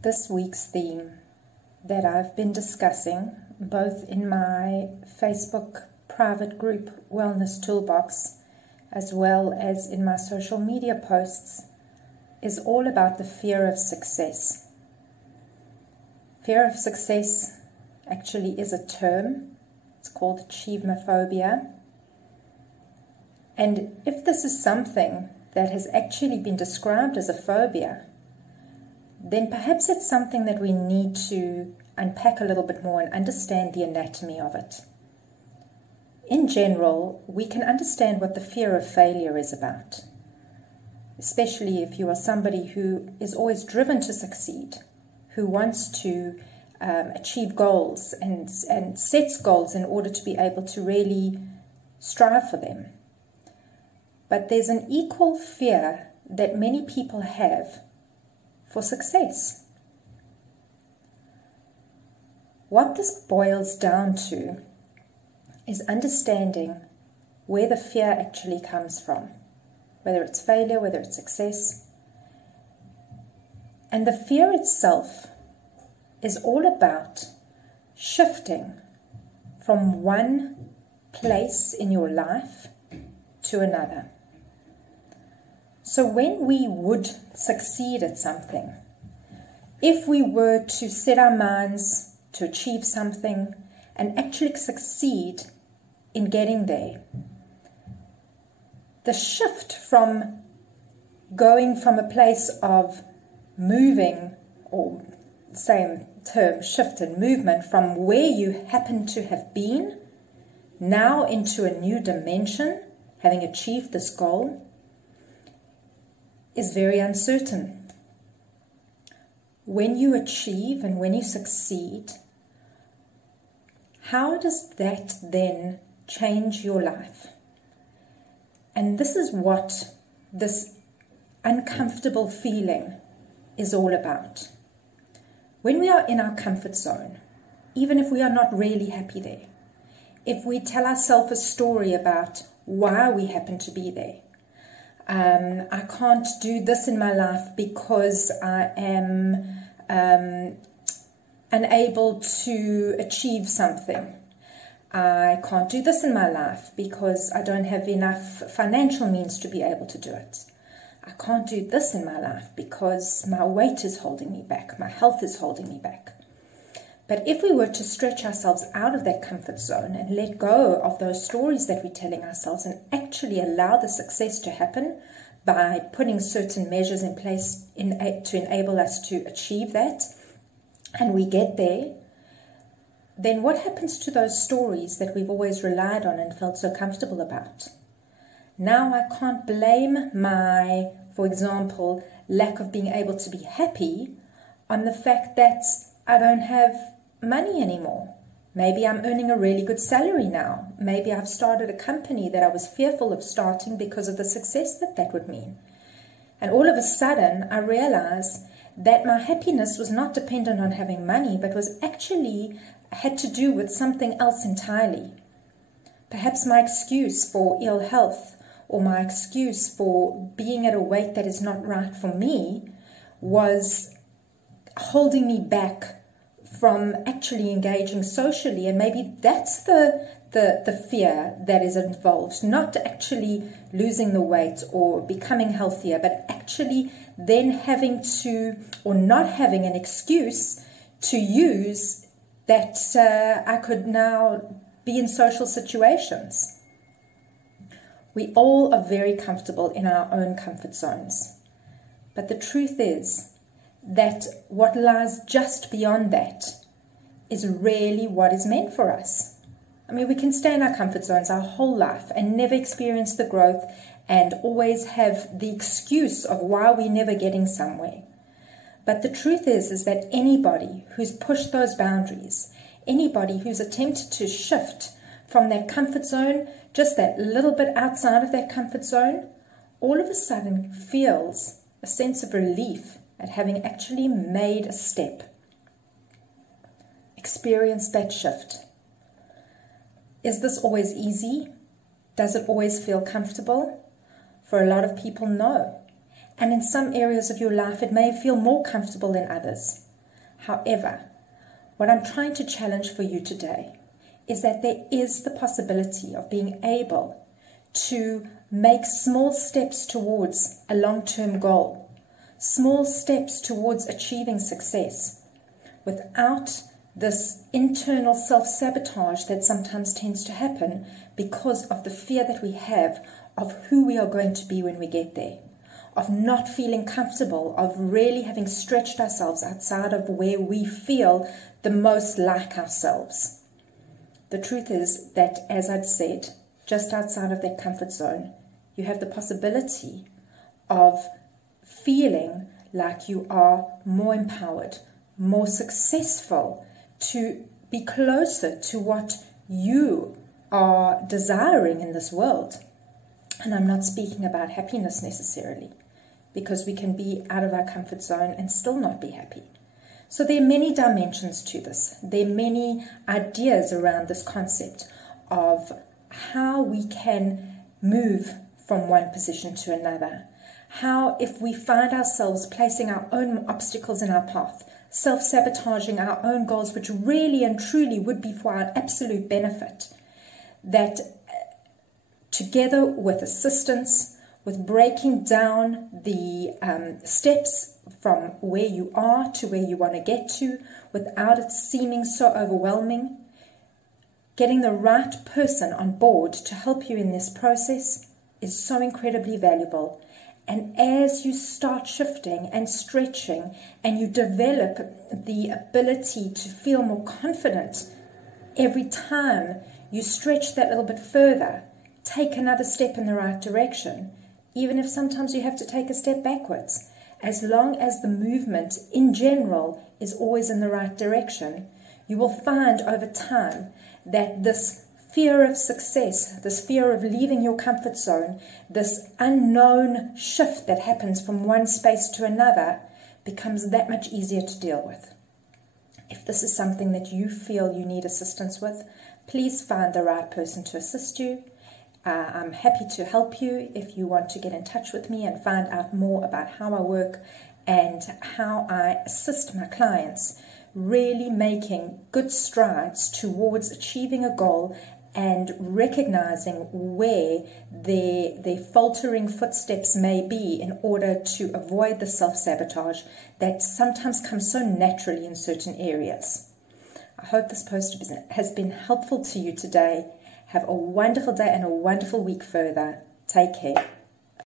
This week's theme that I've been discussing both in my Facebook private group Wellness Toolbox as well as in my social media posts is all about the fear of success. Fear of success actually is a term. It's called Achievemephobia. And if this is something that has actually been described as a phobia, then perhaps it's something that we need to unpack a little bit more and understand the anatomy of it. In general, we can understand what the fear of failure is about, especially if you are somebody who is always driven to succeed, who wants to achieve goals and sets goals in order to be able to really strive for them. But there's an equal fear that many people have for success. What this boils down to is understanding where the fear actually comes from, whether it's failure, whether it's success. And the fear itself is all about shifting from one place in your life to another. So when we would succeed at something, if we were to set our minds to achieve something and actually succeed in getting there, the shift from going from a place of moving, or same term, shift and movement, from where you happen to have been now into a new dimension, having achieved this goal, is very uncertain. When you achieve and when you succeed, how does that then change your life? And this is what this uncomfortable feeling is all about. When we are in our comfort zone, even if we are not really happy there, if we tell ourselves a story about why we happen to be there, I can't do this in my life because I am unable to achieve something. I can't do this in my life because I don't have enough financial means to be able to do it. I can't do this in my life because my weight is holding me back, my health is holding me back. But if we were to stretch ourselves out of that comfort zone and let go of those stories that we're telling ourselves and actually allow the success to happen by putting certain measures in place to enable us to achieve that, and we get there, then what happens to those stories that we've always relied on and felt so comfortable about? Now I can't blame my, for example, lack of being able to be happy on the fact that I don't have money anymore. Maybe I'm earning a really good salary now. Maybe I've started a company that I was fearful of starting because of the success that would mean. And all of a sudden, I realize that my happiness was not dependent on having money, but was actually had to do with something else entirely. Perhaps my excuse for ill health, or my excuse for being at a weight that is not right for me, was holding me back from actually engaging socially. And maybe that's the fear that is involved, not actually losing the weight or becoming healthier, but actually then having to, or not having an excuse to use that I could now be in social situations. We all are very comfortable in our own comfort zones. But the truth is that what lies just beyond that is really what is meant for us. I mean, we can stay in our comfort zones our whole life and never experience the growth and always have the excuse of why we're never getting somewhere. But the truth is that anybody who's pushed those boundaries, anybody who's attempted to shift from that comfort zone, just that little bit outside of that comfort zone, all of a sudden feels a sense of relief at having actually made a step. Experience that shift. Is this always easy? Does it always feel comfortable? For a lot of people, no. And in some areas of your life, it may feel more comfortable than others. However, what I'm trying to challenge for you today is that there is the possibility of being able to make small steps towards a long-term goal, small steps towards achieving success, without this internal self-sabotage that sometimes tends to happen because of the fear that we have of who we are going to be when we get there, of not feeling comfortable, of really having stretched ourselves outside of where we feel the most like ourselves. The truth is that, as I'd said, just outside of that comfort zone, you have the possibility of feeling like you are more empowered, more successful, to be closer to what you are desiring in this world. And I'm not speaking about happiness necessarily, because we can be out of our comfort zone and still not be happy. So there are many dimensions to this. There are many ideas around this concept of how we can move from one position to another. How, if we find ourselves placing our own obstacles in our path, self-sabotaging our own goals, which really and truly would be for our absolute benefit, that together with assistance, with breaking down the steps from where you are to where you want to get to, without it seeming so overwhelming, getting the right person on board to help you in this process is so incredibly valuable. And as you start shifting and stretching and you develop the ability to feel more confident every time you stretch that little bit further, take another step in the right direction, even if sometimes you have to take a step backwards, as long as the movement in general is always in the right direction, you will find over time that this fear of success, this fear of leaving your comfort zone, this unknown shift that happens from one space to another becomes that much easier to deal with. If this is something that you feel you need assistance with, please find the right person to assist you. I'm happy to help you if you want to get in touch with me and find out more about how I work and how I assist my clients really making good strides towards achieving a goal and recognizing where their faltering footsteps may be in order to avoid the self-sabotage that sometimes comes so naturally in certain areas. I hope this post has been helpful to you today. Have a wonderful day and a wonderful week further. Take care.